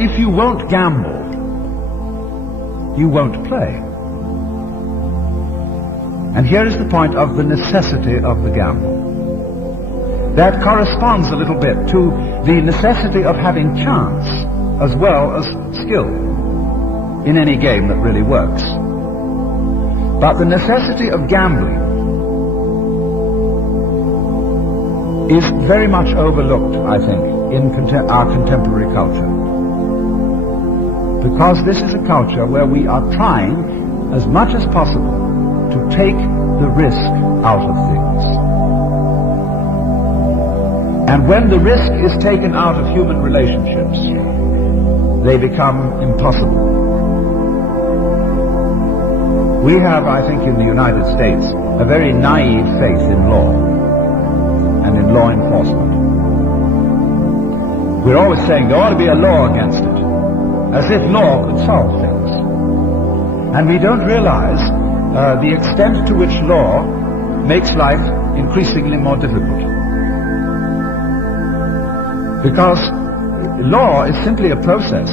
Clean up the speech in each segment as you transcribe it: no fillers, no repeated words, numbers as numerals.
if you won't gamble, you won't play. And here is the point of the necessity of the gamble. That corresponds a little bit to the necessity of having chance as well as skill in any game that really works. But the necessity of gambling is very much overlooked, I think, in our contemporary culture. Because this is a culture where we are trying as much as possible to take the risk out of things. And when the risk is taken out of human relationships, they become impossible. We have, I think, in the United States, a very naive faith in law and in law enforcement. We're always saying there ought to be a law against it, as if law could solve things. And we don't realize the extent to which law makes life increasingly more difficult. Because law is simply a process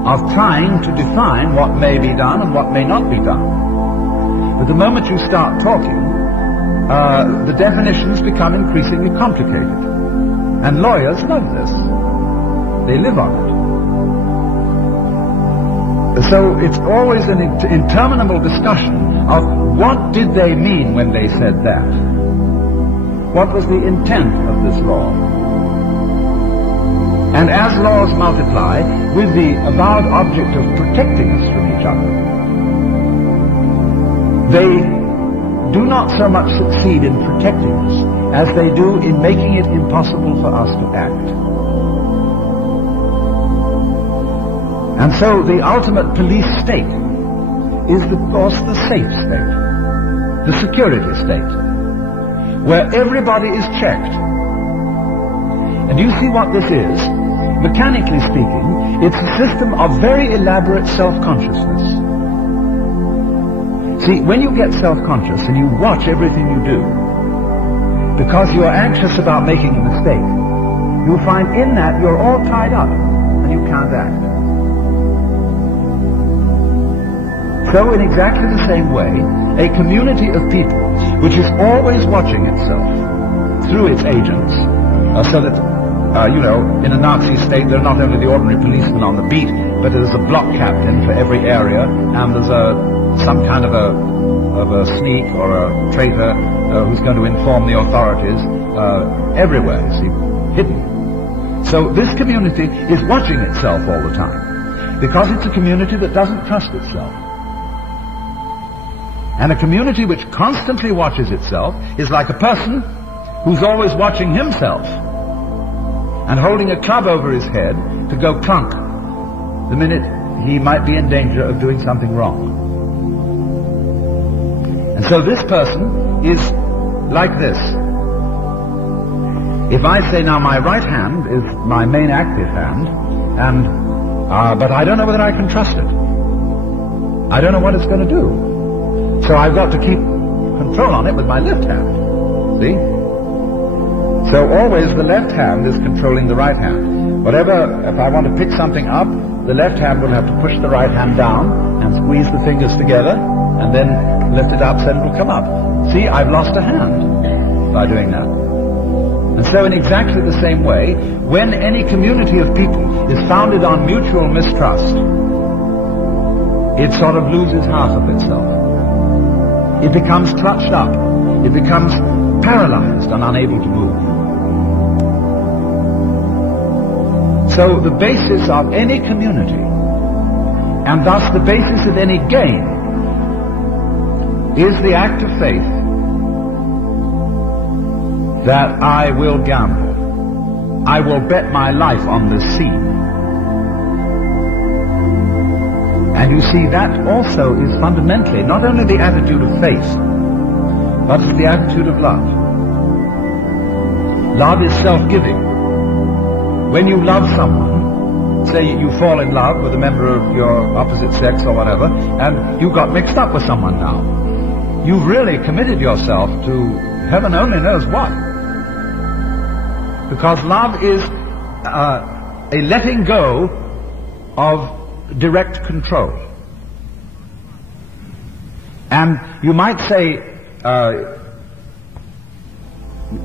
of trying to define what may be done and what may not be done. But the moment you start talking, the definitions become increasingly complicated. And lawyers love this. They live on it. So it's always an interminable discussion of what did they mean when they said that? What was the intent of this law? And as laws multiply, with the avowed object of protecting us from each other, they do not so much succeed in protecting us as they do in making it impossible for us to act. And so the ultimate police state is, of course, the safe state, the security state, where everybody is checked. And you see what this is? Mechanically speaking, it's a system of very elaborate self-consciousness. See, when you get self-conscious and you watch everything you do, because you are anxious about making a mistake, you'll find in that you're all tied up and you can't act. So in exactly the same way, a community of people which is always watching itself through its agents, so that in a Nazi state, there are not only the ordinary policemen on the beat, but there's a block captain for every area, and there's some kind of a sneak or a traitor who's going to inform the authorities everywhere, you see, hidden. So this community is watching itself all the time, because it's a community that doesn't trust itself. And a community which constantly watches itself is like a person who's always watching himself and holding a club over his head to go clunk the minute he might be in danger of doing something wrong. And so this person is like this. If I say now my right hand is my main active hand, but I don't know whether I can trust it. I don't know what it's going to do. So I've got to keep control on it with my left hand. See? So always the left hand is controlling the right hand. If I want to pick something up, the left hand will have to push the right hand down and squeeze the fingers together and then lift it up so it will come up. See, I've lost a hand by doing that. And so in exactly the same way, when any community of people is founded on mutual mistrust, it sort of loses half of itself. It becomes clutched up. It becomes paralyzed and unable to move. So the basis of any community, and thus the basis of any game, is the act of faith that I will gamble. I will bet my life on this scene. And you see, that also is fundamentally not only the attitude of faith, but it's the attitude of love. Love is self-giving. When you love someone, say you fall in love with a member of your opposite sex or whatever, and you got mixed up with someone now, you've really committed yourself to heaven only knows what. Because love is a letting go of direct control. And you might say,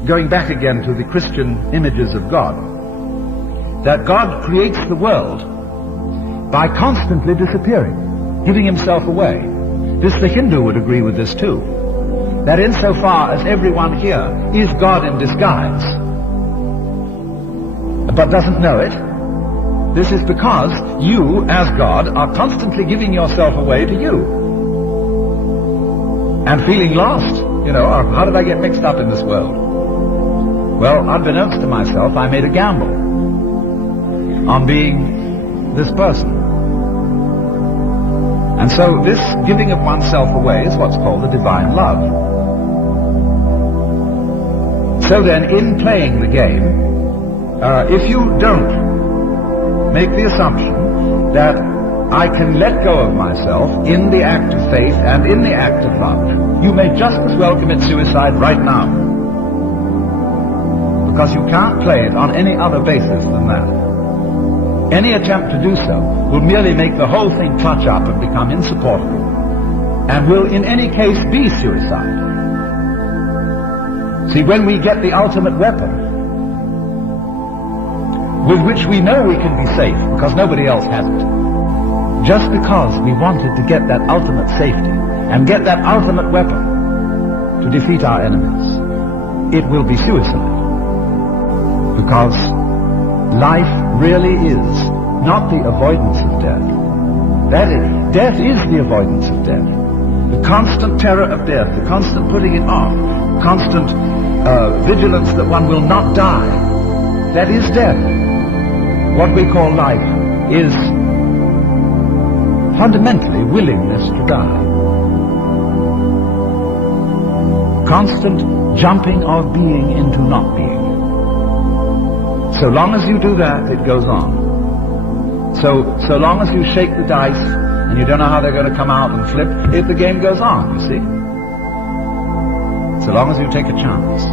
going back again to the Christian images of God, that God creates the world by constantly disappearing, giving himself away. The Hindu would agree with this too, that insofar as everyone here is God in disguise, but doesn't know it, this is because you, as God, are constantly giving yourself away to you. And feeling lost, how did I get mixed up in this world? Well, unbeknownst to myself, I made a gamble on being this person. And so this giving of oneself away is what's called the divine love. So then, in playing the game, if you don't make the assumption that I can let go of myself in the act of faith and in the act of love, you may just as well commit suicide right now. Because you can't play it on any other basis than that. Any attempt to do so will merely make the whole thing clutch up and become insupportable, and will in any case be suicide. See, when we get the ultimate weapon, with which we know we can be safe because nobody else has it, just because we wanted to get that ultimate safety and get that ultimate weapon to defeat our enemies, it will be suicide. Because life really is not the avoidance of death. Death is the avoidance of death. The constant terror of death, the constant putting it off, constant vigilance that one will not die, that is death. What we call life is fundamentally willingness to die. Constant jumping of being into not being. So long as you do that, it goes on. So long as you shake the dice and you don't know how they're going to come out and flip, the game goes on, you see. So long as you take a chance.